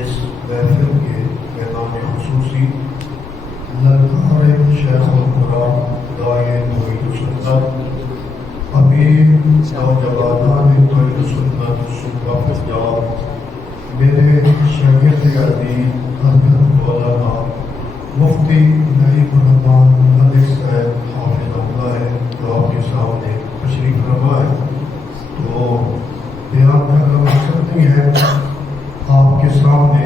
اس محفل کے مہمان خصوصی للکار شیخ القرآن داعی توحید و سنت امیر نوجوانان توحید و سنت صوبہ پنجاب میرے شاگرد عزیز حضرت مولانا مفتی نعیم الرحمان علی صاحب حافظ اللہ جو آپ کے سامنے تشریف فرما ہے، تو بیان کا مقصد نہیں ہے، آپ کے سامنے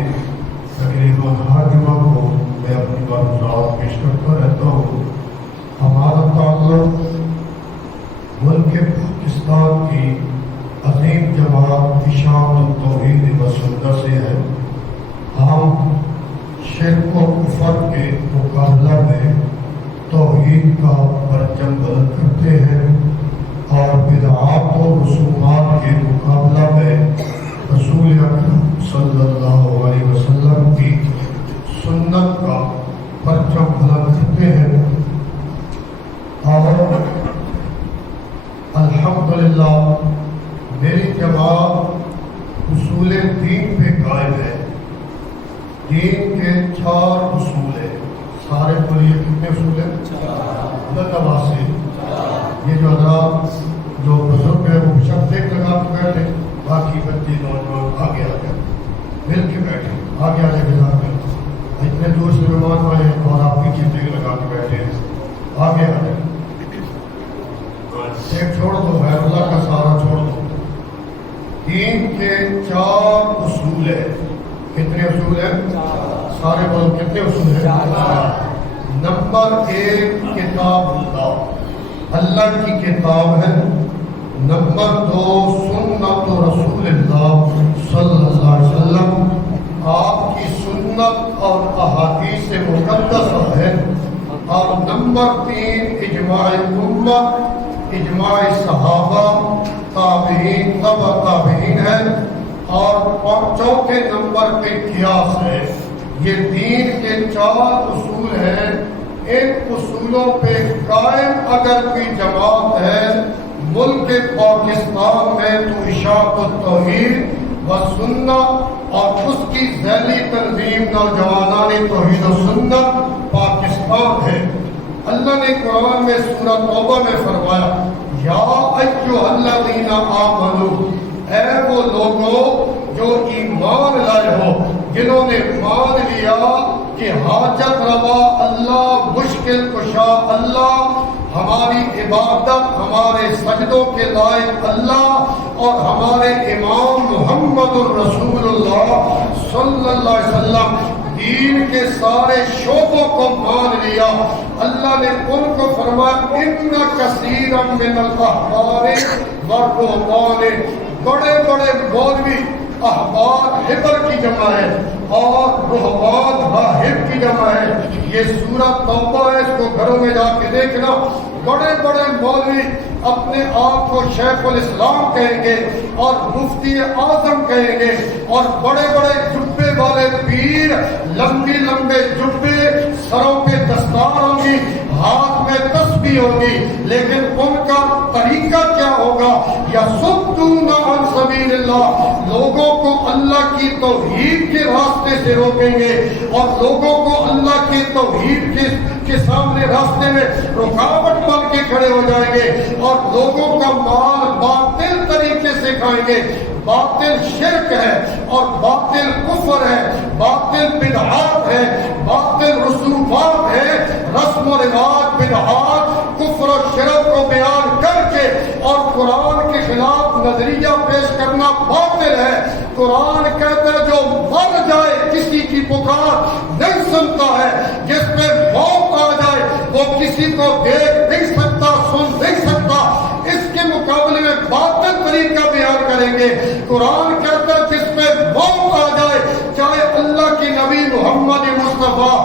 تقریباً ہر جمعہ کو میں اپنی معلومات پیش کرتا رہتا ہوں۔ ہمارا تعلق ملک پاکستان کی عظیم جماعت اشاعت التوحید و سنت سے ہے۔ ہم شرک و کفر کے مقابلہ میں توحید کا پرچم بلند کرتے ہیں اور بدعات و رسومات کے مقابلہ میں رسول اکرم صلی اللہ علیہ وسلم کی سنت کا پرچم بلند کرتے ہیں، اور الحمدللہ میری جماعت اصول دین پہ قائم ہے۔ دین کے 4 اصول ہیں، سارے بولیے کتنے اصول ہیں؟ 4 سے یہ جو حضرات جو بزرگ ہیں وہ شب دیکھ لگا کے بیٹھے، باقی بچے نوجوان آگے آ جائیں، مل کے بیٹھے، آگے آ جائے گا کے اتنے دور سے مہمان والے ہیں اور آپ پیچھے دیکھ لگا کے بیٹھے ہیں، آگے آ جائیں، ایک چھوڑ دو، غیر اللہ کا سارا چھوڑ دو۔ دین کے 4 اصول ہیں۔ کتنے اصول ہیں؟ سارے بولو کتنے اصول ہیں؟ نمبر 1 کتاب اللہ کی کتاب ہے۔ نمبر 2 سنت رسول اللہ صلی اللہ علیہ وسلم، آپ کی سنت اور احادیث مقدس ہے۔ اور نمبر 3 اجماع امت، اجماع صحابہ، تابعین، تبع تابعین ہے۔ اور 4 نمبر پہ قیاس ہے۔ یہ دین کے 4 اصول ہیں۔ ان اصولوں پہ قائم اگر کوئی جماعت ہے ملک پاکستان میں تو اشاعت التوحید و سنت، اور اس کی ذیلی تنظیم نوجوانان توحید و سنت پاکستان ہے۔ اللہ نے قرآن میں سورہ توبہ میں فرمایا، یا ایھا الذین آمنوا، اے وہ لوگوں جو ایمان لائے ہو، جنہوں نے مان لیا کہ حاجت روا اللہ، مشکل کشا اللہ، ہماری عبادت، ہمارے سجدوں کے لائق اللہ، اور ہمارے امام محمد الرسول اللہ صلی اللہ علیہ وسلم، دین کے سارے شعبوں کو مان لیا۔ اللہ نے ان کو فرمایا، ان کثیرا من الاحبار والرہبان، بڑے بڑے مولوی، احبار حبر کی جمع ہے اور رہبان راہب کی جمع ہے۔ یہ سورہ توبہ ہے، اس کو گھروں میں جا کے دیکھنا۔ بڑے بڑے مولوی اپنے آپ کو شیخ الاسلام کہیں گے اور مفتی اعظم کہیں گے، اور بڑے بڑے جبے والے پیر، لمبی لمبے جبے، سروں پہ دستار ہوں گی، ہاتھ میں تسبیح ہوگی، لیکن ان کا طریقہ کیا ہوگا؟ یصدون عن سبیل اللہ، لوگوں کو اللہ کی توحید کے راستے سے روکیں گے اور لوگوں کو اللہ کی توحید کے سامنے راستے میں رکاوٹ بن کے کھڑے ہو جائیں گے، اور لوگوں کا مال باطل طریقے سے کھائیں گے۔ باطل شرک ہے اور باطل کفر ہے، باطل بدعات ہے، باطل رسومات ہے، رسم و رواج، بدعات، کفر و شرک کو بیان کر کے اور قرآن کے خلاف نظریہ پیش کرنا باطل ہے۔ قرآن کہتا ہے جو مر جائے کسی کی پکار نہیں سنتا ہے، جس پہ موت آ جائے وہ کسی کو دیکھ نہیں سکتا، سن نہیں سکتا، اس کے مقابلے میں باطل طریقہ بیان کریں گے۔ قرآن کہتا ہے جس پہ موت آ جائے، چاہے اللہ کی نبی محمد مصطفیٰ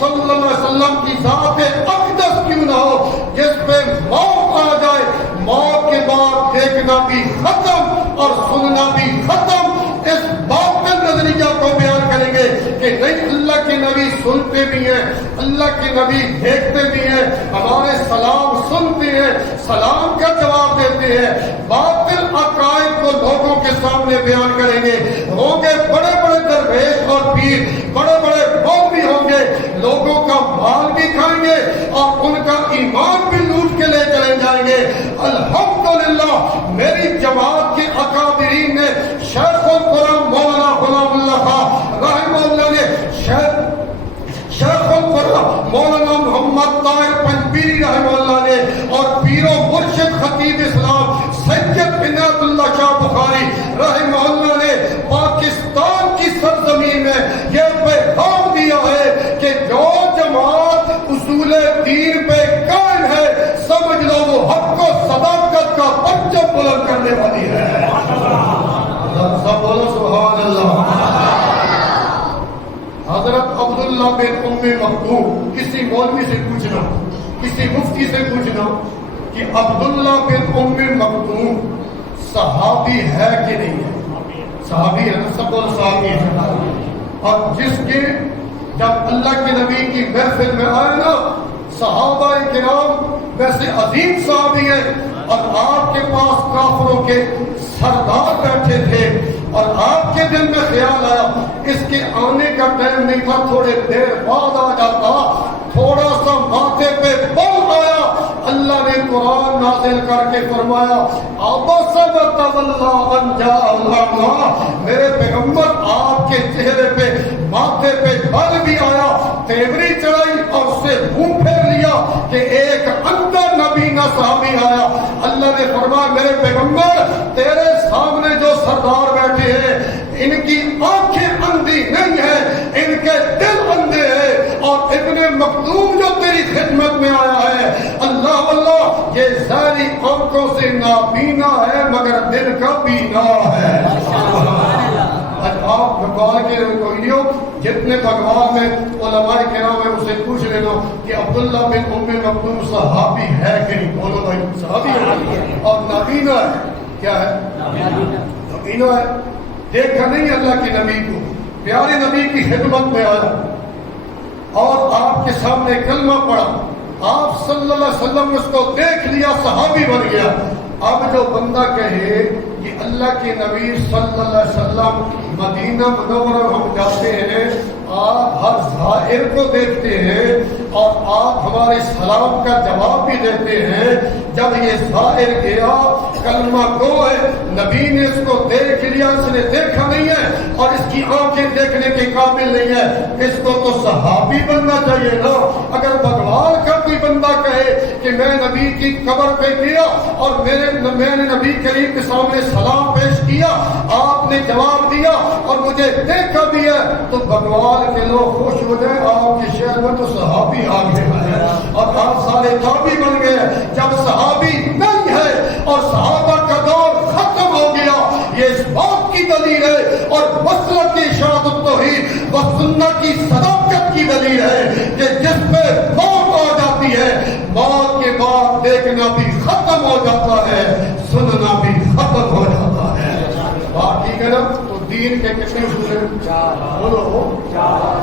صلی اللہ علیہ وسلم کی ذات اقدس کیوں نہ ہو، جس پہ موت آ جائے، موت کے بعد دیکھنا بھی ختم اور سننا بھی ختم۔ اس باطل نظریہ کو بیان کریں گے کہ نہیں، اللہ کے نبی سنتے بھی ہیں، اللہ کے نبی دیکھتے بھی ہیں، ہمارے سلام سنتے ہیں، سلام کا جواب دیتے ہیں۔ باطل عقائد کو لوگوں کے سامنے بیان کریں گے، ہوں گے بڑے بڑے درویش اور خطیب اسلام سید عنایت اللہ شاہ بخاری رحمہ اللہ نے پاکستان کی سرزمین میں یہ پیغام دیا ہے کہ جو جماعت اصول دین پہ قائم ہے سمجھ لو وہ حق و صداقت کا پرچم بلند کرنے والی ہے. سب بولو سبحان اللہ. حضرت عبداللہ بن ام مکتوم, کسی مولوی سے پوچھنا, کسی مفتی سے پوچھنا کہ عبداللہ بن ام مکتوم صحابی ہے کہ نہیں ہے؟ صحابی ہے نا, سب بولو صحابی ہے. اور جس کے جب اللہ کے نبی کی محفل میں آئے نا صحابہ کرام ویسے عظیم صحابی ہیں, اور آپ کے پاس کافروں کے سردار بیٹھے تھے, اور آپ کے دل میں خیال آیا اس کے آنے کا ٹائم نہیں تھا, تھوڑے دیر بعد آ جاتا. تھوڑا سا ماتھے پہ بل آیا, اللہ نے قرآن نازل کر کے فرمایا عبس وتولی ان جاءہ اللہ. میرے پیغمبر آپ کے چہرے پہ ماتھے پہ بل بھی آیا, تیوری چڑھائی اور اس سے منہ پھیر لیا کہ ایک اندر نبینا صحابی آیا. اللہ نے فرمایا میرے پیغمبر تیرے سامنے جو سردار بیٹھے ہیں ان کی آنکھیں اندھی نہیں ہیں, ان کے دل اندھے ہیں, اور ابن مکتوم جو تیری خدمت میں آیا ہے اللہ اللہ یہ ظاہری آنکھوں سے نابینا ہے مگر دل کا بینا ہے. آج آپ بھگوان کے کوئی ہو, جتنے بھگوان میں علماء کرام ہیں اسے پوچھ لینا کہ عبداللہ بن ام مکتوم صحابی ہے کہ نہیں. بولو بھائی صحابی ہے اور نابینا ہے. کیا ہے؟ نابینا ہے. دیکھا نہیں اللہ کے نبی کو, پیارے نبی کی خدمت میں آیا اور آپ کے سامنے کلمہ پڑھا, آپ صلی اللہ علیہ وسلم نے اس کو دیکھ لیا, صحابی بن گیا. اب جو بندہ کہے کہ اللہ کے نبی صلی اللہ علیہ وسلم مدینہ منورہ ہم جاتے ہیں, آپ ہر ظاہر کو دیکھتے ہیں اور آپ ہمارے سلام کا جواب بھی دیتے ہیں. جب یہ ظاہر گیا کلمہ گو ہے, نبی نے اس کو دیکھ لیا, اس نے دیکھا نہیں ہے اور اس کی آنکھیں دیکھنے کے قابل نہیں ہے, اس کو تو صحابی بننا چاہیے نا. اگر بھگوان کا کوئی بندہ کہے کہ میں نبی کی قبر پہ گیا اور میں نے نبی کریم کے سامنے سلام پیش کیا, آپ نے جواب دیا اور مجھے دیکھا بھی ہے, تو بھگوان کے لوگ خوش ہو جائیں آپ کے شہر میں تو صحابی آ گئے ہیں اور آپ سارے تابعی بن گئے. جب صحابی نہیں ہے اور صحابہ کا دور ختم ہو گیا, یہ اس بات کی دلیل ہے اور مسلک کی اشاعت التوحید و سنت کی صداقت کی دلیل ہے کہ جس پہ موت آ جاتی ہے موت کے بعد دیکھنا بھی ختم ہو جاتا ہے, سننا بھی ختم ہو جاتا ہے. بات ٹھیک ہے نا. تو دین کے کتنے اصول ہیں؟ بولو.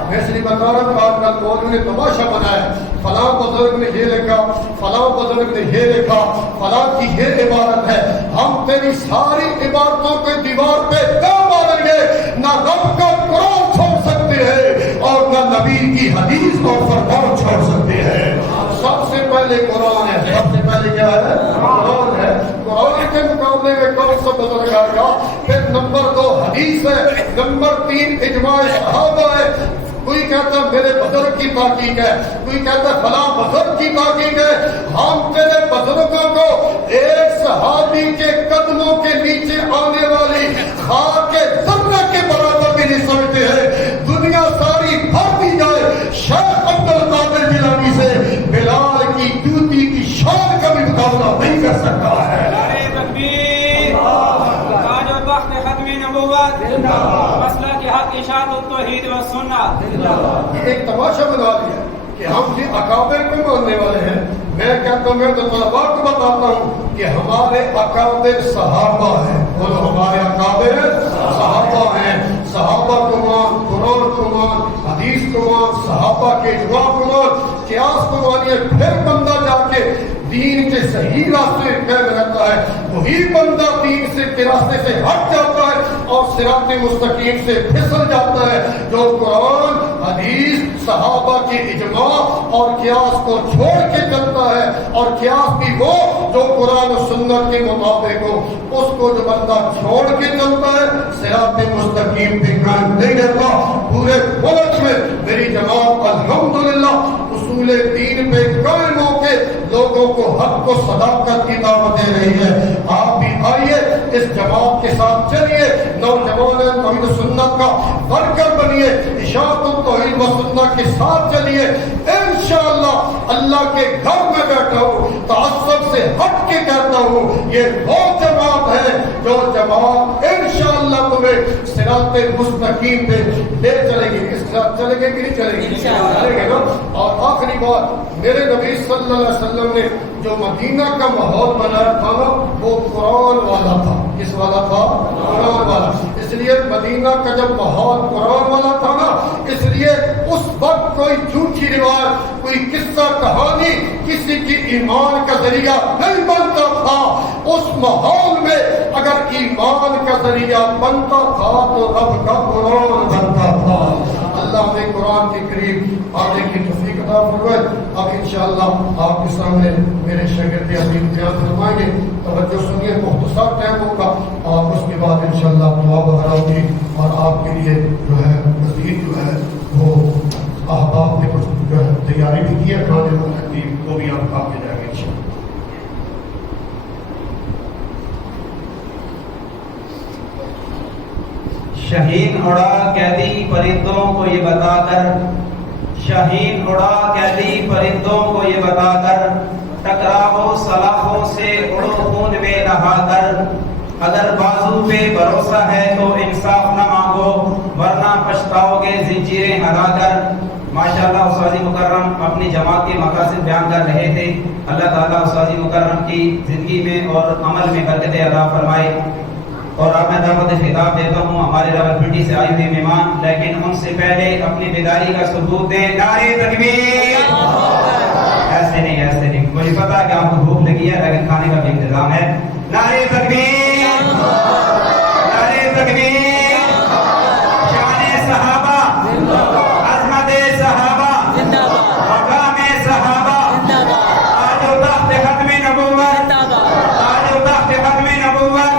میں اس لیے بتا رہا ہوں آج کل مولوی نے تماشا بنایا, فلاں بزرگ نے یہ لکھا, فلاں بزرگ نے یہ لکھا, فلاں کی یہ عبارت ہے. ہم تیری ساری عبارتوں کے دیوار پہ کیا ماریں گے؟ نہ رب کا قرآن چھوڑ سکتے ہیں اور نہ نبی کی حدیث اور فرمان چھوڑ سکتے ہیں. سب سے پہلے قرآن ہے, سب سے پہلے کیا ہے؟ قرآن ہے. قرآن کے مقابلے میں کون سا بزرگ آئے گا؟ پھر نمبر 2 حدیث ہے, نمبر 3 اجماع صحابہ ہے. کوئی کہتا ہے میرے بزرگ کی تحقیق ہے, کوئی کہتا ہے فلاں بزرگ کی تحقیق ہے. ہم تیرے بزرگوں کو ایک صحابی کے قدموں کے نیچے آنے والی خاک کے ذرے کے برابر بھی نہیں سمجھتے ہیں. دنیا ساری بھر دی جائے شیخ عبد القادر جیلانی سے, بلال کی جوتی کی شان کا بھی مقابلہ نہیں کر سکتا ہے. ایک تماشا بنا دیا کہ ہم یہ اکابر کو ماننے والے ہیں. میں کہتا ہوں, میں تو طلباء کو بتاتا ہوں کہ ہمارے اکابر صحابہ ہیں. بولو ہمارے اکابر صحابہ ہیں. صحابہ کو مان, قرآن کو مان, حدیث کو مان, صحابہ کے اجماع کو مان, قیاس کو مانیے. پھر بندہ جا کے دین کے صحیح راستے میں رہتا ہے, وہی بندہ دین کے راستے سے ہٹ جاتا ہے اور صراط مستقیم سے پھسل جاتا ہے. جو قرآن, حدیث, صحابہ کے اجماع اور قیاس کو چھوڑ کے چلتا ہے, اور قیاس بھی وہ جو قرآن و سنت کے مطابق ہو, اس کو جو بندہ چھوڑ کے چلتا ہے صراط مستقیم پہ قائم نہیں رہتا. پورے ملک میں میری جماعت الحمدللہ اصول دین پہ قائم ہو کے لوگوں کو حق و صداقت کی دعوت دے رہی ہے. آپ بھی آئیے اس جماعت کے ساتھ چلیے, نوجوان توحید و سنت کا ورکر بنیے, اشاعت التوحید و سنت کے ساتھ چلیے. انشاءاللہ اللہ کے گھر میں بیٹھا ہوں, تعصب سے ہٹ کے کہتا ہوں, یہ وہ جماعت ہے جو جماعت انشاءاللہ تمہیں صراط مستقیم پہ لے چلے گی. اس کے ساتھ چلے گی کہ نہیں چلے گی؟ چلے گی نا. اور آخری بات, میرے نبی صلی اللہ علیہ وسلم نے جو مدینہ کا ماحول بنایا تھا نا, وہ قرآن والا تھا. کس والا تھا؟ قرآن والا. اس لیے مدینہ کا جب ماحول قرآن والا تھا نا, اس لیے اس وقت کوئی جھوٹی روایت, کوئی قصہ کہانی کسی کی ایمان کا ذریعہ نہیں بنتا تھا. اس ماحول میں اگر ایمان کا ذریعہ بنتا تھا تو رب کا قرآن بنتا تھا. اللہ نے قرآن کے قریب آنے کی توفیق عطا فرمائے. اب انشاءاللہ آپ کے سامنے میرے شاگرد عظیم بیان فرمائیں گے. توجہ سنیے, مختصر ٹائم ہوگا اور اس کے بعد انشاءاللہ دعا وغیرہ ہوگی. اور آپ کے لیے جو ہے مزید جو ہے وہ احباب نے کچھ جو ہے تیاری بھی کی ہے, کھانے تقریب وہ بھی آپ کھا کے جائیں گے انشاءاللہ. شاہین اڑا قیدی پرندوں کو یہ بتا کر, شاہین اڑا قیدی پرندوں کو یہ بتا کر, ٹکراؤ سلاخوں سے اڑو خون میں نہا کر. اگر بازو پہ بھروسہ ہے تو انصاف نہ مانگو, ورنہ پچھتاؤ گے زنجیریں ہلا کر. ماشاءاللہ استاذ مکرم اپنی جماعت کے مقاصد بیان کر رہے تھے. اللہ تعالیٰ استاذ مکرم کی زندگی میں اور عمل میں برکت عطا فرمائے. اور اب میں دعوت خطاب دیتا ہوں ہمارے راولپنڈی سے آئے ہوئے مہمان, لیکن ان سے پہلے اپنی بیداری کا ثبوت دیں. نعرہ تکبیر. ایسے نہیں, مجھے پتا ہے کہ آپ کو بھوک لگی ہے لیکن کھانے کا بھی انتظام ہے. نعرہ تکبیر, نعرہ تکبیر. شان صحابہ, عظمت صحابہ, مقام صحابہ, آج و تخت ختم نبوت, آج و تخت ختم نبوت.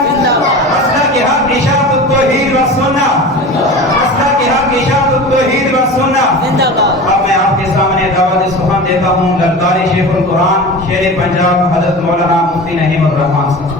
مسلک حق اشاعت التوحید و سنت, مسلک حق اشاعت التوحید و سنت. اب میں آپ کے سامنے دعوت سخن دیتا ہوں للکار شیخ القرآن شیر پنجاب حضرت مولانا مفتی نعیم الرحمان صاحب.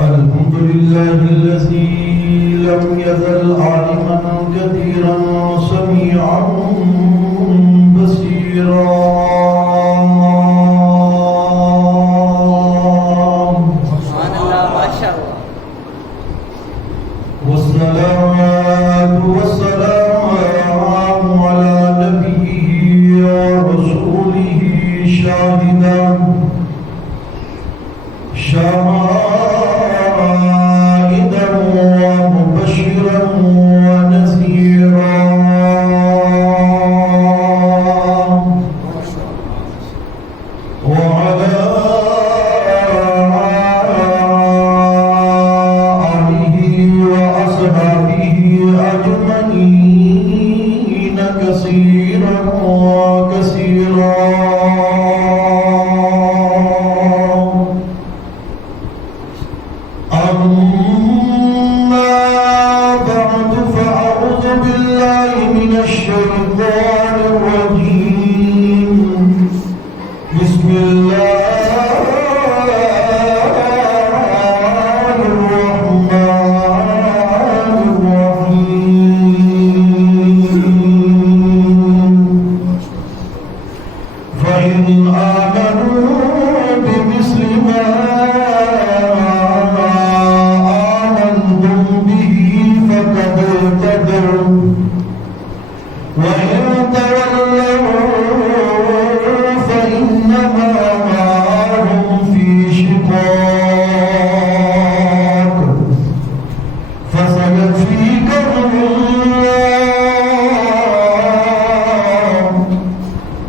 الحمد لله الذي لم يزل عالما كثيرا سميعا بصيرا. سبحان الله ما شاء الله. والصلاة والسلام على نبيه ورسوله شاهدا شاهدا ومبشرا ونذيرا. وعلى آله وأصحابه أجمعين كثيرا وكثيرا. أما بعد فأعوذ بالله من الشيطان الرجيم. بسم الله الرحمن الرحيم. فإن آمنوا بمثل وإن تولوا فإنما هم في شقاق فسيكفيكهم الله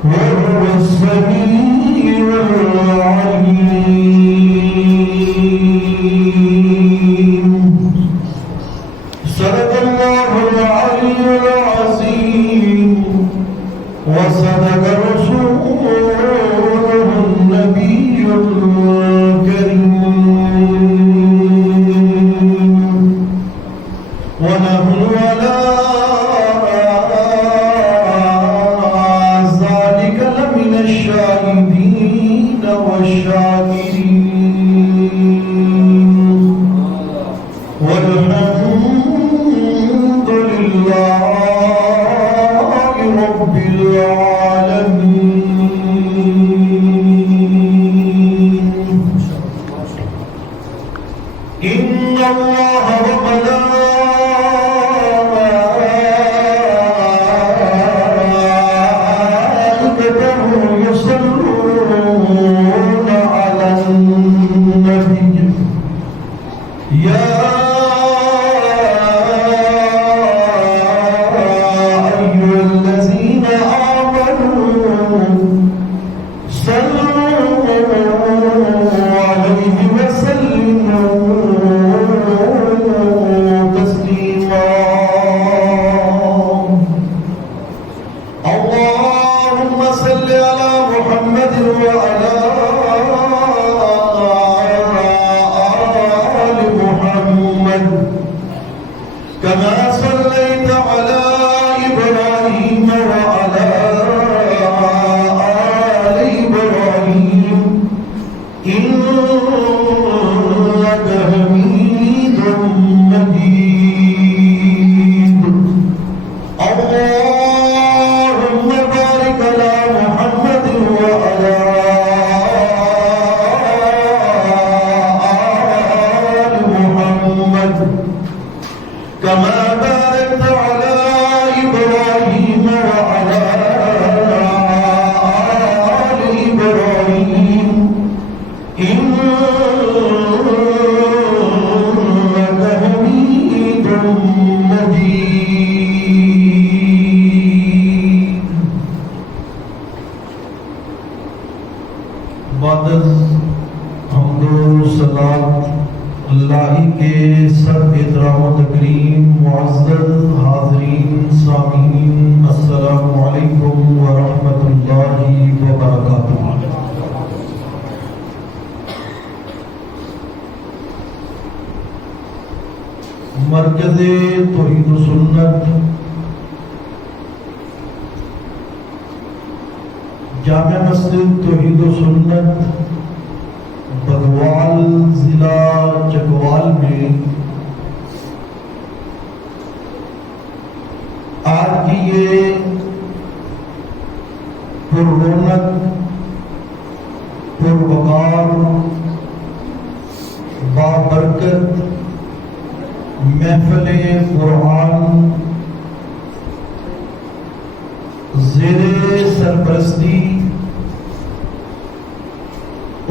وهو السميع العليم. صدق الله العلي العظيم وصدق رسوله النبي الكريم. ونحن على ذلك لمن الشاهدين والشاكرين. والحمد لله رب العالمين. إن الله وملائكته يصلون على النبي يا أيها الذين آمنوا صلوا عليه وسلموا تسليما. اللهم صل على محمد وعلى آل محمد كما صليت على إبراهيم وعلى آل إبراهيم إنك حميد مجيد. اللهم بارك على محمد وعلى آل محمد كما باركت على إبراهيم وعلى آل إبراهيم إنك حميد مجيد. بعد حمد و صلات اللہ کے سب احترام و تکریم. معزز حاضرین سامعین السلام علیکم ورحمۃ اللہ وبرکاتہ. مرکز توحید و سنت جامع مسجد توحید و سنت بگوال ضلع چکوال میں آج کی یہ پررونق پروقار بابرکت محفل قرآن زیر سرپرستی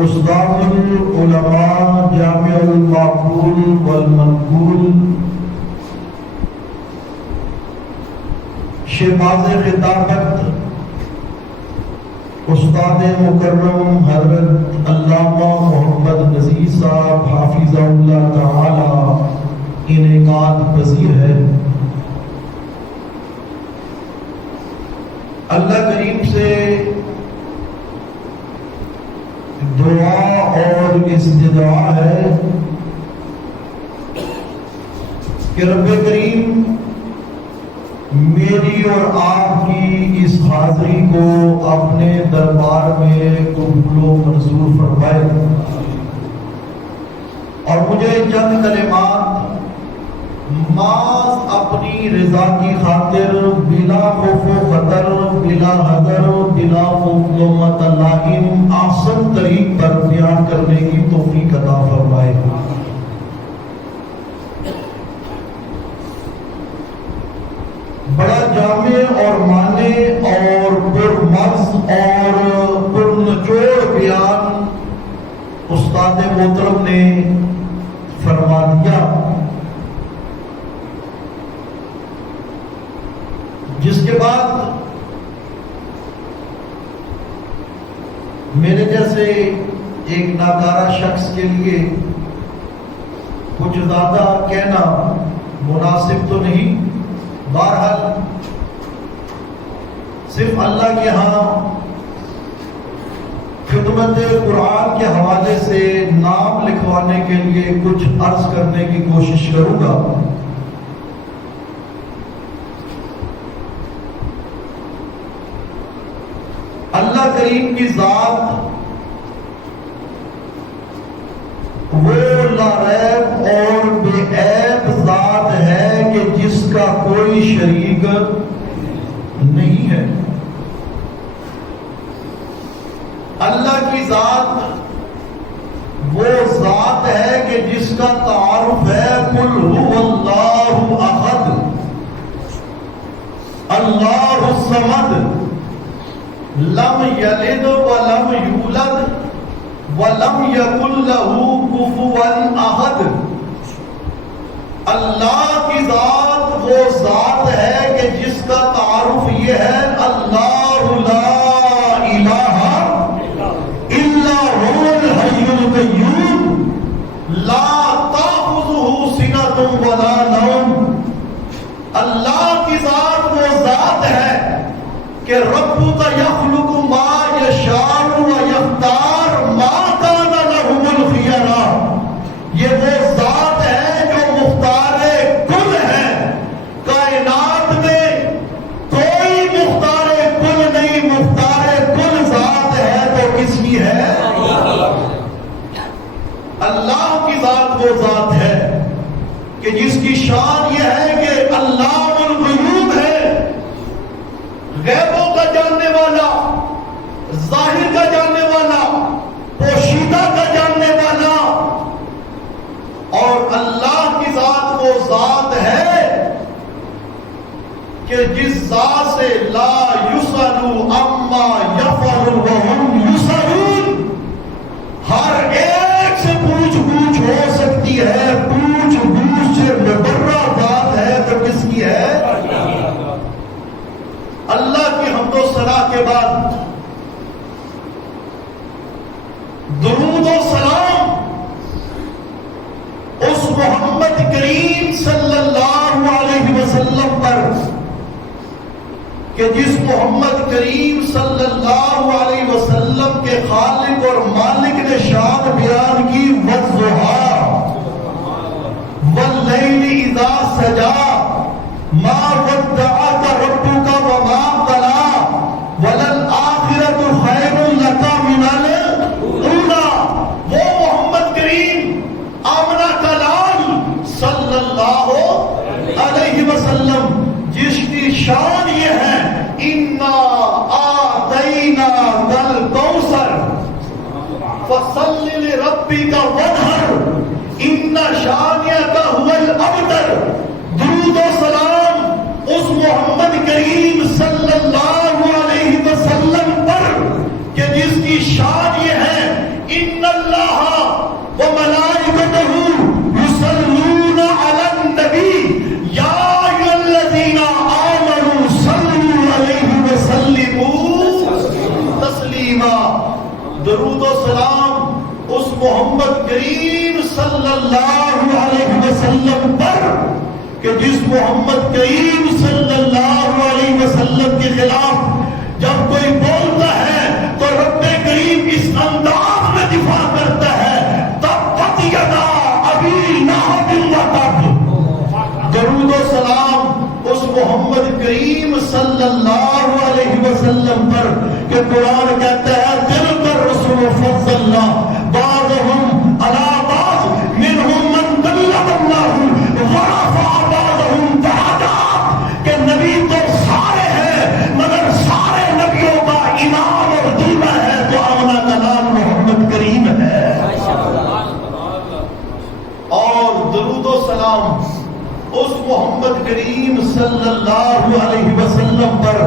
استاد العلماء جامع المعقول والمنقول شہباز خطابت استاد مکرم حضرت علامہ محمد نذیر صاحب حافظہ اللہ تعالی انعقاد پذیر ہے. اللہ کریم سے دعا اور استدعا ہے کہ رب کریم میری اور آپ کی اس حاضری کو اپنے دربار میں قبول و منظور فرمائے اور مجھے چند کلمات محض اپنی رضا کی خاطر بلا خوف و خطر بلا حذر بلا خوف و متلائم احسن طریق پر بیان کرنے کی توفیق عطا فرمائے. بڑا جامع اور معنی اور پرمغز اور پرنچوڑ بیان استاد محترم نے فرما دیا، جس کے بعد میرے جیسے ایک نادارا شخص کے لیے کچھ زیادہ کہنا مناسب تو نہیں، بہرحال صرف اللہ کے ہاں خدمت قرآن کے حوالے سے نام لکھوانے کے لیے کچھ عرض کرنے کی کوشش کروں گا۔ اللہ کریم کی ذات وہ لا ریب اور بے عیب ذات ہے کہ جس کا کوئی شریک نہیں ہے۔ اللہ کی ذات وہ ذات ہے کہ جس کا تعارف ہے قل هو اللہ احد اللہ الصمد لم یلد ولم یولد وَلَمْ يَكُنْ لَهُ كُفُوًا أَحَدٌ۔ اللہ کی ذات وہ ذات ہے کہ جس کا تعارف یہ ہے اللہ لا الہ الا هو الحی القیوم لا تأخذه سنة ولا نوم۔ اللہ کی ذات وہ ذات ہے کہ ربک یخلق ما یشاء ویختار ما کان لهم الخیرہ، یہ وہ ذات ہے جو مختار کل ہے۔ کائنات میں کوئی مختار کل نہیں، مختار کل ذات ہے تو کس کی ہے؟ اللہ کی ذات وہ ذات ہے کہ جس کی شان یہ ہے کہ اللہ الغیوب ہے، غیبوں کا جاننے والا، ظاہر کا جاننے والا، پوشیدہ کا جاننے والا۔ اور اللہ کی ذات وہ ذات ہے کہ جس ذات سے لا یسأل عما یفعل وهم یسألون، ہر ایک سے پوچھ گچھ ہو سکتی ہے، پوچھ گچھ سے مبرہ ذات ہے تو کس کی ہے؟ اللہ کی حمد و ثنا کے بعد درود و سلام اس محمد کریم صلی اللہ علیہ وسلم پر کہ جس محمد کریم صلی اللہ علیہ وسلم کے خالق اور مالک نے شان بیان کی، والضحیٰ واللیل اذا سجا ما ودعک ربک وما قلی وللآخرۃ خیر لک من الأولی۔ وہ محمد کریم آمنہ کا لال صلی اللہ علیہ وسلم جس کی شان یہ ہے انا آتیناک الکوثر فصل لربک وانحر ان شانئک هو الابتر۔ درود و سلام اس محمد کریم صلی اللہ علیہ وسلم پر کہ جس کی شان یہ ہے ان اللہ وملائکتہ یصلون علی النبی یا ایھا الذین آمنوا صلوا علیہ وسلموا تسلیما۔ درود و سلام اس محمد کریم صلی اللہ علیہ وسلم پر کہ جس محمد کریم صلی اللہ علیہ وسلم کے خلاف جب کوئی بولتا ہے تو رب کریم اس انداز میں دفاع کرتا ہے تبت یدا ابی لہب وتب۔ درود و سلام اس محمد کریم صلی اللہ علیہ وسلم پر کہ قرآن کہتا ہے دل کر رسول فضلنا بعضهم علی بعض منهم من کلم اللہ ورفع بعضهم درجات، کہ نبی تو سارے ہیں مگر سارے نبیوں کا امام اور دلہ ہے تو آمنہ کا نام محمد کریم ہے۔ اور درود و سلام اس محمد کریم صلی اللہ علیہ وسلم پر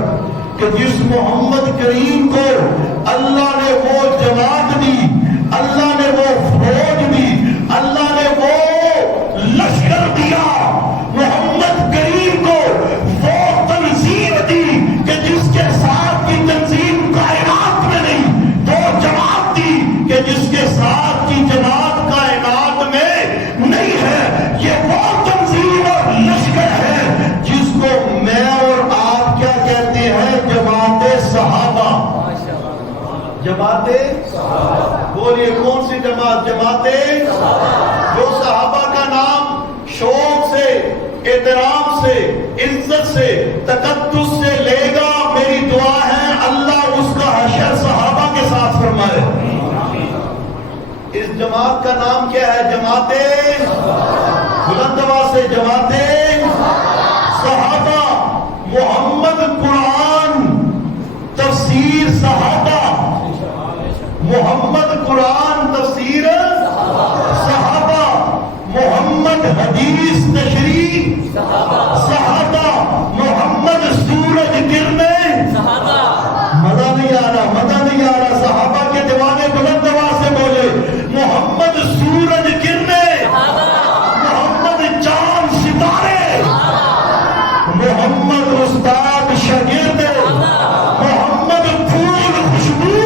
کہ جس محمد کریم کو اللہ نے وہ جماعت دی، اللہ نے وہ فوج دی، اللہ نے وہ لشکر دیا، محمد کریم کو وہ تنظیم دی کہ جس کے ساتھ کی تنظیم کائنات میں نہیں، وہ جماعت دی کہ جس کے ساتھ کی جماعت کائنات میں نہیں ہے، یہ وہ تنظیم اور لشکر ہے جس کو میں اور آپ کیا کہتے ہیں؟ جماعت صحابہ۔ جماعت بولیے کون سی جماعت؟ جماعت جو صحابہ کا نام شوق سے، احترام سے، عزت سے، تقدس سے لے گا، میری دعا ہے اللہ اس کا حشر صحابہ کے ساتھ فرمائے۔ اس جماعت کا نام کیا ہے؟ جماعت بلند آواز سے جماعت صحابہ۔ محمد قرآن تفسیر صحابہ، محمد قرآن تفسیر صحابہ، محمد حدیث تشریح صحابہ، محمد سورج گرنے صحابہ۔ مزہ نہیں آ رہا، مزہ نہیں آ رہا، صحابہ کے دیوانے بلند آواز سے بولے محمد سورج گرنے، محمد چاند ستارے، محمد استاد شاگرد، محمد پھول خوشبو،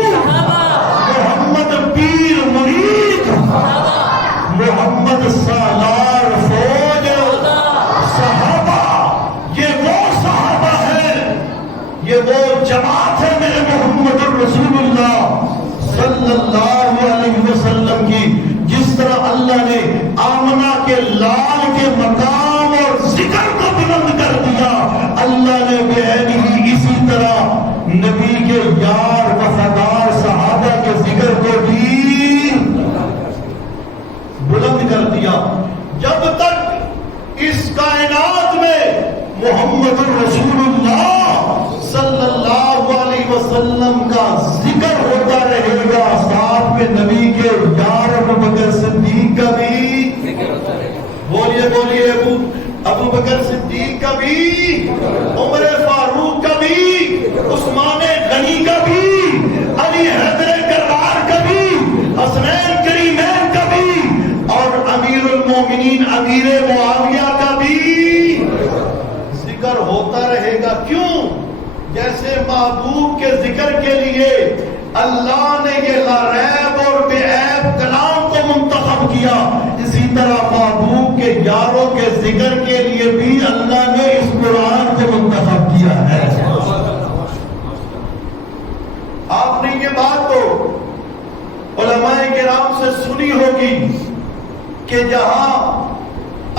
محمد پیر مرید، محمد سالار فوج، صحابہ۔ یہ وہ صحابہ ہے، یہ وہ جماعت ہے میرے محمد الرسول اللہ صلی اللہ علیہ وسلم کی۔ جس طرح اللہ نے آمنہ کے لال کے مقام اور ذکر کو بلند کر دیا، اللہ نے بہن اسی طرح نبی کے یار وفادار صحابہ کے ذکر کو بھی بلند کر دیا۔ جب تک اس کائنات میں محمد الرسول اللہ صلی اللہ علیہ وسلم کا ذکر ہوتا رہے گا، ساتھ میں نبی کے یار ابوبکر صدیق کا بھی بولیے بولیے ابو بکر صدیق کا بھی، عمر فاروق کا بھی، عثمان غنی کا بھی، علی حیدر کرار کا بھی، حسنین کریمین کا بھی، اور امیر المومنین امیر معاویہ کا بھی ذکر ہوتا رہے گا۔ کیوں؟ جیسے محبوب کے ذکر کے لیے اللہ نے یہ لا ریب اور بے عیب کلام کو منتخب کیا، اسی طرح محبوب کے یاروں کے ذکر کے لیے بھی اللہ نے اس قرآن کو منتخب کیا ہے۔ آپ نے یہ بات تو علماء کرام سے سنی ہوگی کہ جہاں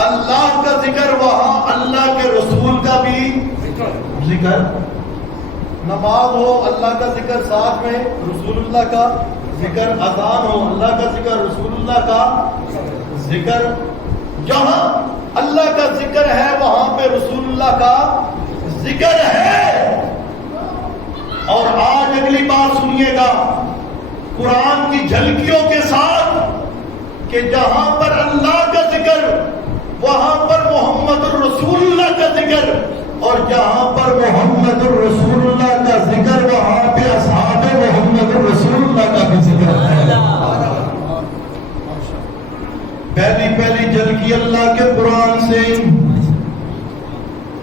اللہ کا ذکر وہاں اللہ کے رسول کا بھی ذکر، نماز ہو اللہ کا ذکر، ساتھ میں رسول اللہ کا ذکر، اذان ہو اللہ کا ذکر، رسول اللہ کا ذکر، جہاں اللہ کا ذکر ہے وہاں پہ رسول اللہ کا ذکر ہے۔ اور آج اگلی بات سنیے گا قرآن کی جھلکیوں کے ساتھ کہ جہاں پر اللہ کا ذکر وہاں پر محمد الرسول اللہ کا ذکر، اور جہاں پر محمد الرسول اللہ کا ذکر وہاں پہ اصحاب محمد الرسول اللہ کا بھی ذکر ہے۔ پہلی جھلکی اللہ کے قرآن سے،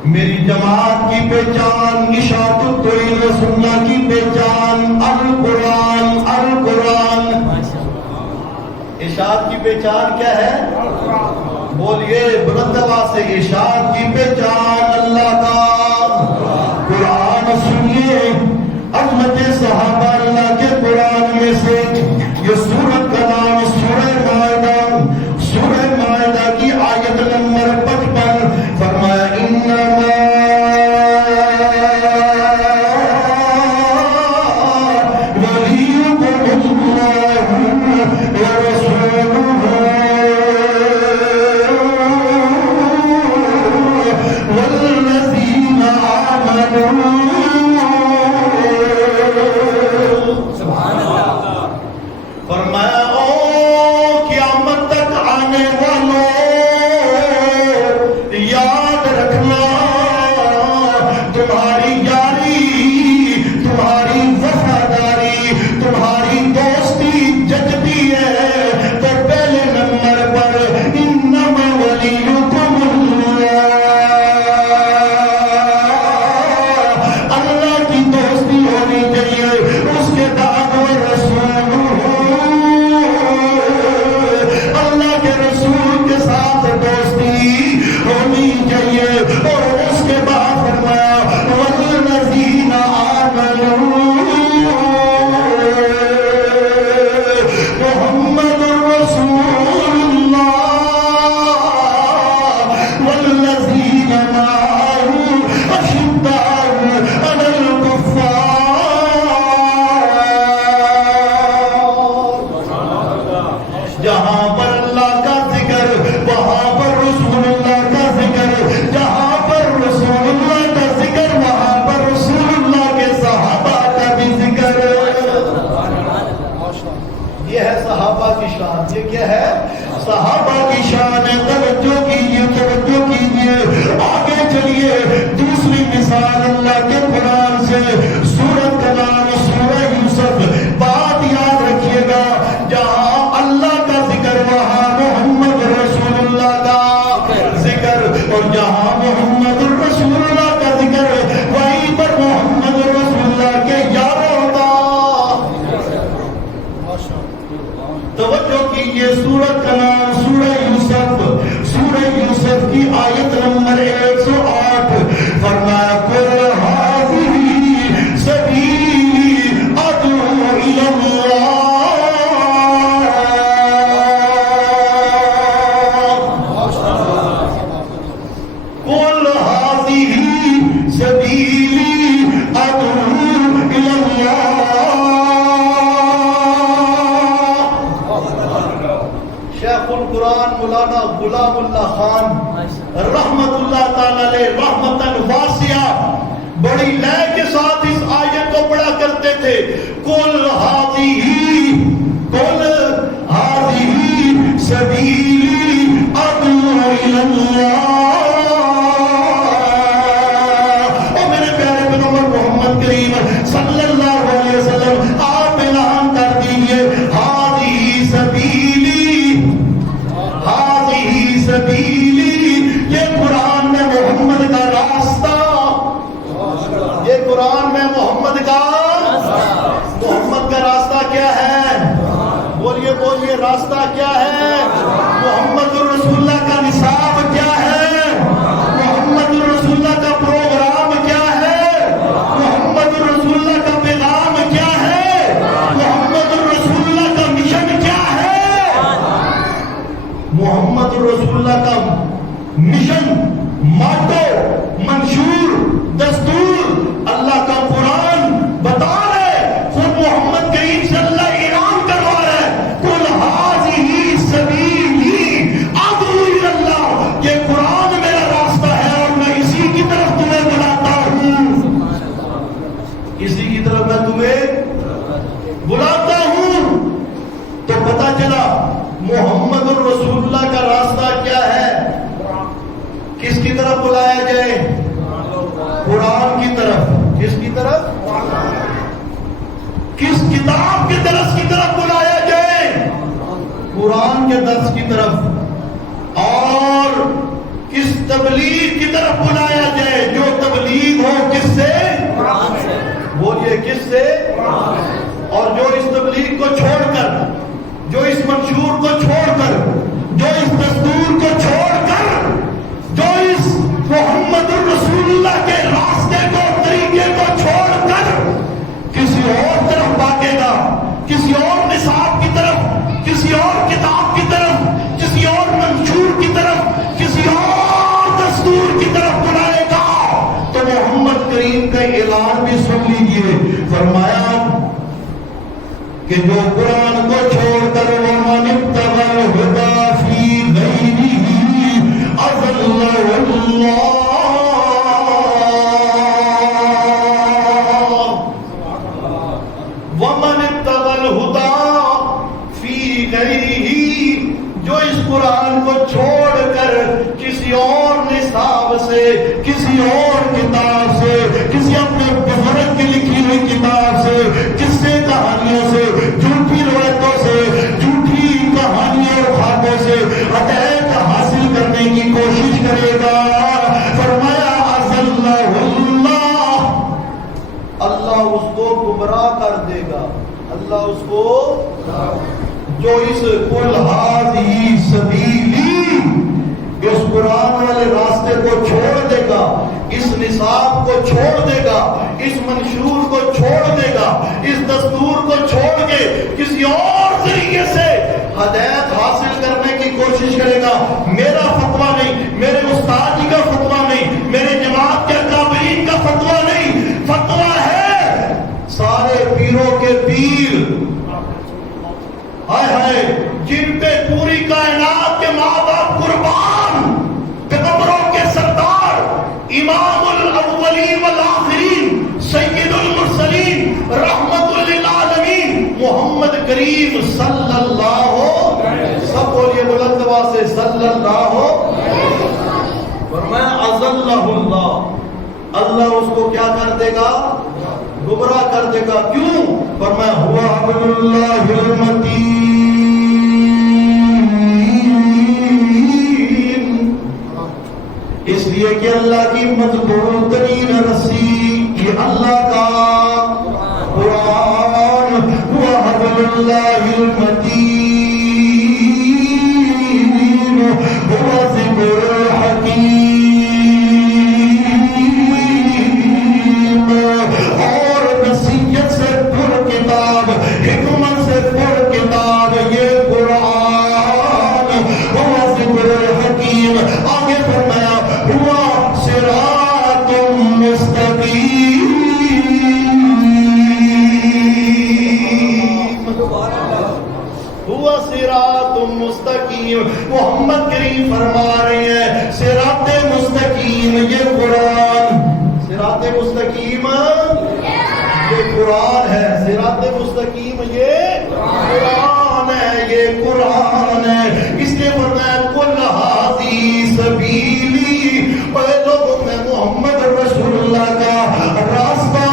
میری جماعت کی پہچان، اشاعت الطریق سنہ کی پہچان القرآن، القرآن۔ اشاعت کی پہچان کیا ہے؟ بولیے بلند آواز سے، اشاعت کی پہچان اللہ کا قرآن۔ سنیے عظمت صحابہ اللہ کے قرآن میں سے یہ سورت کا نام سورہ مائدہ، سورہ مائدہ کی آیت نمبر 55، فرمایا انما ولیکم اللہ ورسولہ والذین آمنوا۔ فرمایا او قیامت تک آنے والوں، شان. یہ کیا ہے؟ صحابہ کی شان ہے. توجہ کیجیے، توجہ کیجیے. آگے چلیے. دوسری مثال اللہ کے قرآن سے، سورۃ کا نام سورہ یوسف. بات یاد رکھیے گا، جہاں اللہ کا ذکر وہاں محمد رسول اللہ کا ذکر، اور جہاں محمد رسول اللہ کا ذکر وہیں پر محمد رسول اللہ کے یاروں کا. توجہ کیجیے. سورۃ کا نام سورہ یوسف. سورہ یوسف کی آیت نمبر 108. فرمایا قل هذه سبیلی ادعو الی اللہ. قل هذه سبیلی ادعو الی اللہ. شیخ القرآن مولانا غلام اللہ خان رحمت اللہ تعالی علیہ رحمتاً واسعہ بڑی لے کے ساتھ اس آیت کو پڑھا کرتے تھے. قل هذه سبیلی ادعو الی اللہ. اور میرے پیارے پیغمبر محمد کریم صلی اللہ علیہ وسلم آپ اعلان کر دیجئے هذه سبیلی، هذه سبیلی. یہ قرآن میں محمد کا راستہ، یہ قرآن میں محمد کا راستہ کیا ہے؟ بولیے بولیے، راستہ کیا ہے؟ محمد الرسول اللہ کا نصاب کیا ہے؟ محمد الرسول اللہ کا پروگرام کیا ہے؟ محمد الرسول اللہ کا پیغام کیا ہے؟ محمد الرسول اللہ کا مشن کیا ہے؟ محمد الرسول اللہ کا مشن، ماٹو، منشور، دستور اللہ کا قرآن بتا رہے. خود محمد کریم صلی اللہ اعلان کروا رہے قل هذه سبیلی ادعو الی اللہ. یہ قرآن میرا راستہ ہے اور میں اسی کی طرف تمہیں بلاتا ہوں، اسی کی طرف میں تمہیں بلاتا ہوں. تو پتا چلا محمد الرسول اللہ کا راستہ کیا ہے؟ کس کی طرف بلایا جائے؟ قرآن کی طرف. کس کی طرف؟ کس کتاب کے درس کی طرف بلایا جائے؟ قرآن کے درس کی طرف. اور کس تبلیغ کی طرف بلایا جائے؟ جو تبلیغ ہو کس سے؟ بولیے کس سے؟ اور جو اس تبلیغ کو چھوڑ کر، جو اس منشور کو چھوڑ کر، جو اس دستور کو چھوڑ کر، جو اس محمد الرسول اللہ کے راستے کو، طریقے کو چھوڑ کر کسی اور طرف بھاگے گا، کسی اور نصاب کی طرف، کسی اور کتاب کی طرف، کسی اور منشور کی طرف، کسی اور دستور کی طرف بلائے گا، تو محمد کریم کا اعلان بھی سن لیجئے. فرمایا کہ جو قرآن کو چھوڑ کر وَمَنِ ابْتَغَى الْهُدَى فِي غَيْرِهِ أَضَلَّهُ اللَّهُ. وَمَنِ ابْتَغَى الْهُدَى فِي غَيْرِهِ، جو اس قرآن کو چھوڑ کر کسی اور نصاب سے، کسی اور کتاب سے، کسی اپنے بزرگ کی لکھی ہوئی کتاب سے، قصے کہانیوں سے، جھوٹی روایتوں سے، جھوٹی کہانیوں اور خوابوں سے ہدایت حاصل کرنے کی کوشش کرے گا. فرمایا اضلہ اللہ، اللہ اس کو گمراہ کر دے گا. اللہ اس کو، جو اس قل هذه سبیلی، اس قرآن والے راستے کو چھوڑ دے گا، اس نصاب کو چھوڑ دے گا، اس منشور کو چھوڑ دے گا، اس دستور کو چھوڑ کے کسی اور ذریعے سے ہدایت حاصل کرنے کی کوشش کرے گا. میرا فتویٰ نہیں، میرے استاد جی کا فتویٰ نہیں، میرے جماعت کے اکابرین کا فتویٰ نہیں، فتویٰ ہے سارے پیروں کے پیر، ہائے ہائے، جن پہ پوری کائنات کے ماں باپ قربان، پیغمبروں کے سردار، امام الاولین والآخرین، سید المرسلین، رحمت للعالمین، محمد کریم صلی اللہ کیا کر دے گا؟ گمراہ کر دے گا. کیوں؟ فرمایا ہوا حبل اللہ المتین، اس لیے کہ اللہ کی مضبوط ترین رسی یہ اللہ کا قرآن. ہوا حبل اللہ المتین ہوا ذکر حکیم، اور نصیحت سے پر کتاب، حکمت سے پر کتاب یہ قرآن. ہوا ذکر حکیم. آگے فرمایا ہوا صراط مستقیم. ہوا صراط مستقیم. محمد کریم فرما رہے ہیں صراط مستقیم یہ قرآن. صراط مستقیم یہ قرآن ہے. صراط مستقیم یہ قرآن ہے. یہ قرآن ہے. اس نے فرمایا کل ہادی سبیلی، اے لوگوں میں محمد رسول اللہ کا راستہ،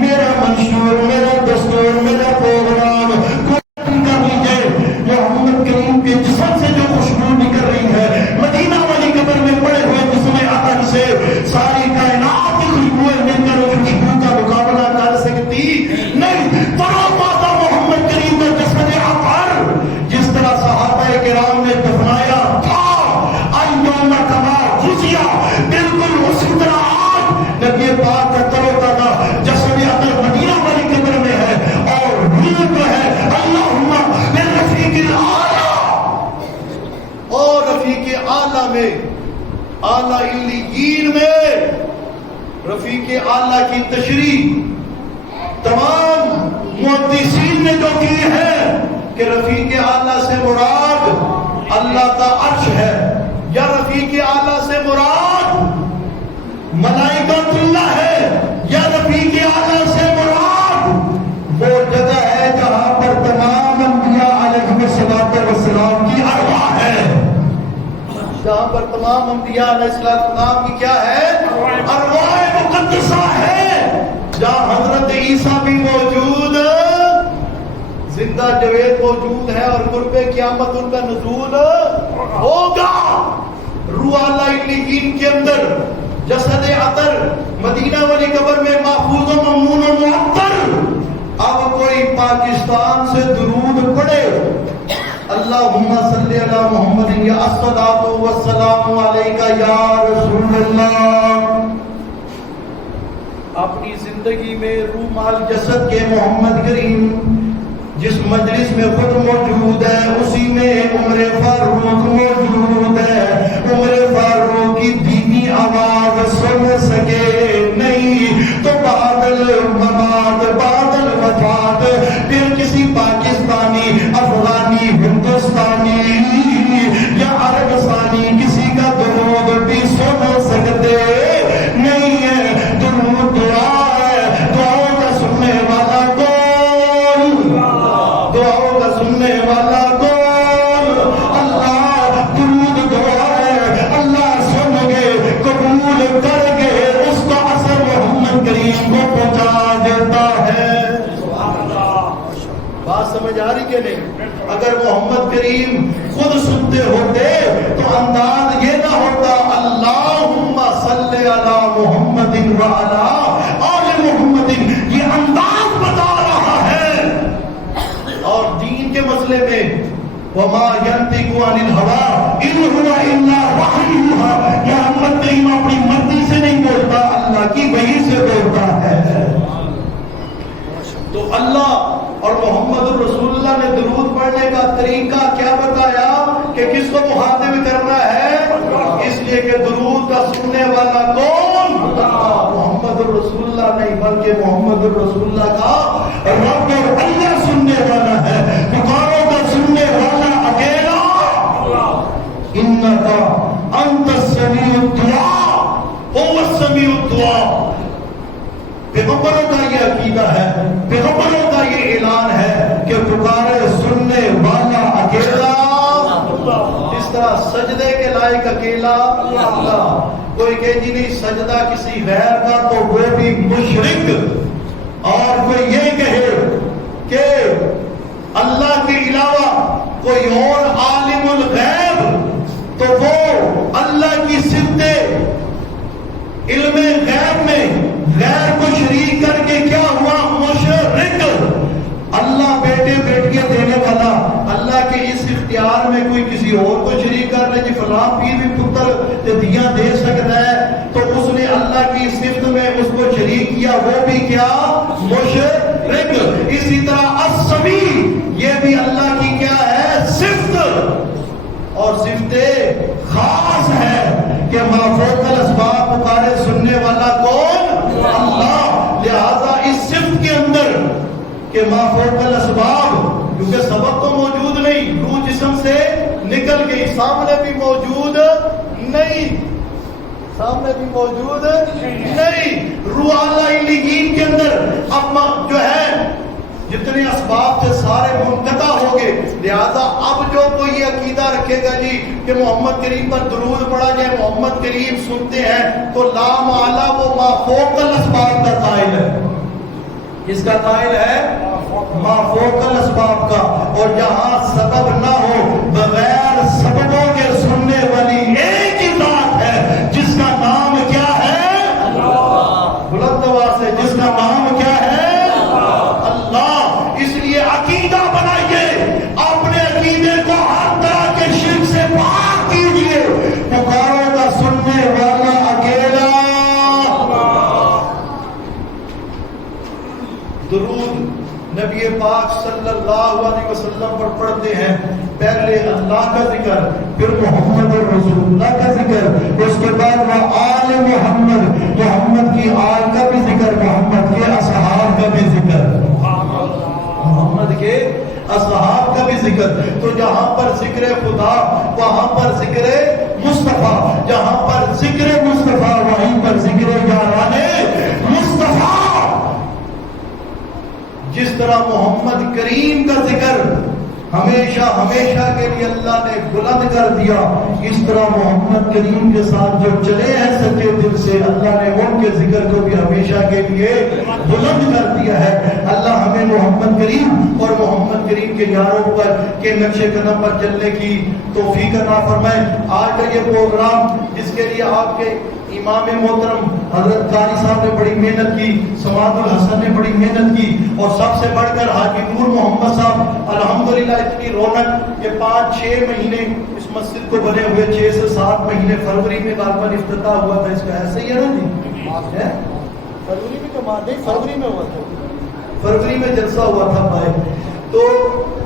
میرا منشور، میرا دستور، میرا پروگرام کر لیجیے. محمد کریم کے جسم سے جو خوشبو نکل رہی ہے مدینہ والی قبر میں پڑے ہوئے جسم اطہر سے، ساری کائنات کی خوشبوئیں مل کر اس خوشبو کا مقابلہ کر سکتی نہیں. ترو تازہ محمد کریم کا جسم اطہر جس طرح صحابہ کرام نے دفنایا تھا ایوم کما غزیا، بالکل اسی طرح آج نبی پاک کا ترو تازہ جسم اطہر مدینہ والی قبر میں ہے. اور روح جو ہے اللہم للرفیق الاعلی، اور رفیق اعلی میں، اعلی علیین میں رفیق اعلی کی تشریح تمام محدثین نے جو کی ہے کہ رفیق اعلی سے مراد اللہ کا عرش ہے، یا رفیق اعلی سے مراد ملائکۃ اللہ ہے، یا رفیق اعلی سے مراد وہ جگہ ہے جہاں پر تمام انبیاء علیہم السلام کی ارواح ہے. جہاں پر تمام انبیاء علیہ السلام کی کیا ہے؟ ارواح مقدسہ ہے. جہاں حضرت عیسیٰ بھی موجود، زندہ جاوید موجود ہے، اور قرب قیامت ان کا نزول ہوگا. روح اعلی علیین کے اندر جسد اطہر مدینہ والی قبر میں محفوظ و ممنون و معطر. اب کوئی پاکستان سے درود پڑھے اللہم صلی علی محمد یا الصلاۃ والسلام علیکہ یا رسول اللہ، اپنی زندگی میں روح مال جسد کے محمد کریم جس مجلس میں خود موجود ہے اسی میں عمر فاروق موجود ہے. عمر فاروق کی دینی آواز سن سکے نہیں تو بادل ممات، بادل وفات، پھر کسی پاکستانی، افغانی، ہندوستانی یا عربستانی کسی کا درود بھی سن سکتے نہیں ہے. درود دعا ہے. دعاؤں کا سننے والا کون؟ دعاؤں کا سننے والا کون؟ اللہ. درود دعا ہے. اللہ سن کے قبول کر کے اس کا اثر محمد کریم کو پہنچا دیتا ہے. بات سمجھ آ رہی کہ نہیں؟ اگر محمد کریم خود سنتے ہوتے تو انداز یہ نہ ہوتا اللہم صلی علی محمد وعلی آل محمد. یہ انداز بتا رہا ہے. اور دین کے مسئلے میں وما ينطق عن الهوى ان هو الا وحی یوحی، یہ محمد کریم اپنی مرضی سے نہیں بولتا، اللہ کی وحی سے بولتا ہے. تو اللہ اور محمد رسول اللہ نے درود پڑھنے کا طریقہ کیا بتایا کہ کس کو مخاطب کرنا ہے؟ اس لیے کہ درود کا سننے والا کون؟ محمد رسول اللہ نہیں بلکہ محمد رسول اللہ کا رب اور اللہ سننے والا ہے. پکاروں کا سننے والا اکیلا انکا انت السمیع الدعاء هو السمیع الدعاء. پیغمبروں کا یہ عقیدہ ہے، پیغمبروں کا یہ اعلان ہے کہ پکارے سننے والا اکیلا. اس طرح طرح سجدے کے لائق اکیلا اللہ. کوئی کہ جی نہیں سجدہ کسی غیر کا تو وہ بھی مشرک. اور کوئی یہ کہے کہ اللہ کے علاوہ کوئی اور عالم الغیب تو وہ اللہ کی صفتیں علم غیب میں غیر کو شریک کر کے کیا ہوا مشرک. اللہ بیٹے بیٹیاں دینے والا اللہ کے اس اختیار میں کوئی کسی اور کو شریک کر لے جی فلاں پیر بھی پتر دیاں دے سکتا ہے تو اس نے اللہ کی صفت میں اس کو شریک کیا وہ بھی کیا مشرک. اسی طرح السمیع یہ بھی اللہ کی کیا ہے صفت اور صفت خاص ہے کہ ما فوق الاسباب پکارے سننے والا کون اللہ. لہذا اس صفت کے اندر کہ ما فوق الاسباب کیونکہ سبب تو موجود نہیں روح جسم سے نکل گئی سامنے بھی موجود نہیں سامنے بھی موجود نہیں روح اعلی علیین کے اندر اب جو ہے جتنے اسباب تھے سارے منقطع ہو گئے. لہذا اب جو کوئی یہ عقیدہ رکھے گا جی کہ محمد کریم پر درود پڑھا جائے محمد کریم سنتے ہیں تو لا معالی وہ ما فوق الاسباب کا قائل ہے. اس کا قائل ہے ما فوق الاسباب کا. اور جہاں سبب نہ ہو بغیر سببوں کے سننے والی ایک ہی ذات ہے جس کا نام کیا ہے بلند آواز سے جس کا نام کیا ہے اللہ. اس لیے عقیدہ بنائیے اپنے عقیدے کو ہر طرح کے شرک سے پاک کیجیے. پکاروں کا سننے والا اکیلا. درود نبی پاک صلی اللہ علیہ وسلم پر پڑھتے ہیں پہلے اللہ کا ذکر پھر محمد رسول اللہ کا ذکر اس کے بعد وہ آل محمد محمد کی آل کا بھی ذکر محمد کے اصحاب کا بھی ذکر محمد کے اصحاب کا بھی ذکر. تو جہاں پر ذکر خدا وہاں پر ذکر مصطفیٰ جہاں پر ذکر مصطفیٰ وہیں پر ذکر یاران مصطفیٰ. جس طرح محمد کریم کا ذکر ہمیشہ ہمیشہ کے لیے اللہ نے بلند کر دیا اس طرح محمد کریم کے ساتھ جو چلے ہیں سچے دل سے اللہ نے ان کے ذکر کو بھی ہمیشہ کے لیے بلند کر دیا ہے. اللہ ہمیں محمد کریم اور محمد کریم کے یاروں پر کے نقش قدم پر چلنے کی توفیق عطا فرمائے. آج کا یہ پروگرام جس کے لیے آپ کے امام محترم حضرت قاری صاحب نے بڑی محنت کی سماعت الحسن نے بڑی محنت کی اور سب سے بڑھ کر حاجی نور محمد صاحب الحمدللہ اتنی رونق یہ 5-6 مہینے اس مسجد کو بنے ہوئے 6 سے 7 مہینے فروری میں غالباً افتتاح ہوا تھا اس کا ایسے ہی ہے نا جی فروری میں تو نہیں فروری میں ہوا تھا فروری میں جلسہ ہوا تھا بھائی. تو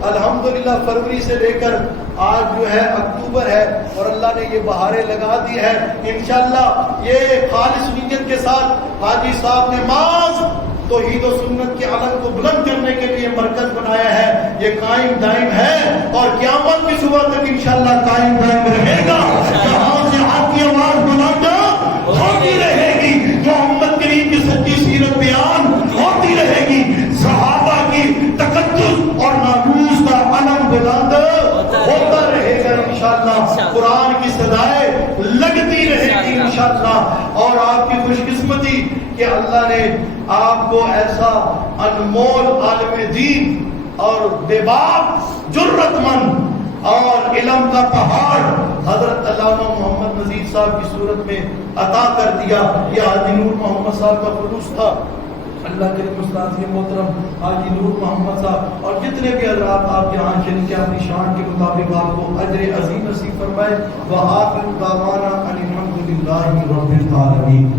الحمدللہ فروری سے لے کر آج جو ہے اکتوبر ہے اور اللہ نے یہ بہاریں لگا دی ہے. انشاءاللہ یہ خالص نیت کے ساتھ حاجی صاحب نے محض توحید و سنت کے علم کو بلند کرنے کے لیے مرکز بنایا ہے. یہ قائم دائم ہے اور قیامت کی صبح تک انشاءاللہ قائم دائم رہے گا. جہاں سے آپ کی آواز بلند ہوتی رہے گی محمد کریم کی سچی سیرت بیان ہوتی رہے گی صحابہ کی تقدس اور ناموس کا علم بلند ہوتا رہے گا انشاءاللہ. قرآن کی صدائیں لگتی رہے گی انشاءاللہ. اور آپ کی خوش قسمتی کہ اللہ نے آپ کو ایسا انمول عالم دین اور بے باک جرت مند اور علم کا پہاڑ حضرت علامہ محمد نذیر صاحب کی صورت میں عطا کر دیا. یہ حاجی نور محمد صاحب کا خلوص تھا. اللہ کے استاد کے محترم حاجی نور محمد صاحب اور جتنے بھی حضرات آپ یہاں شریک ہیں اپنی شان کے مطابق آپ کو اجر عظیم نصیب فرمائے. وآخر دعوانا ان الحمد للہ رب العالمین.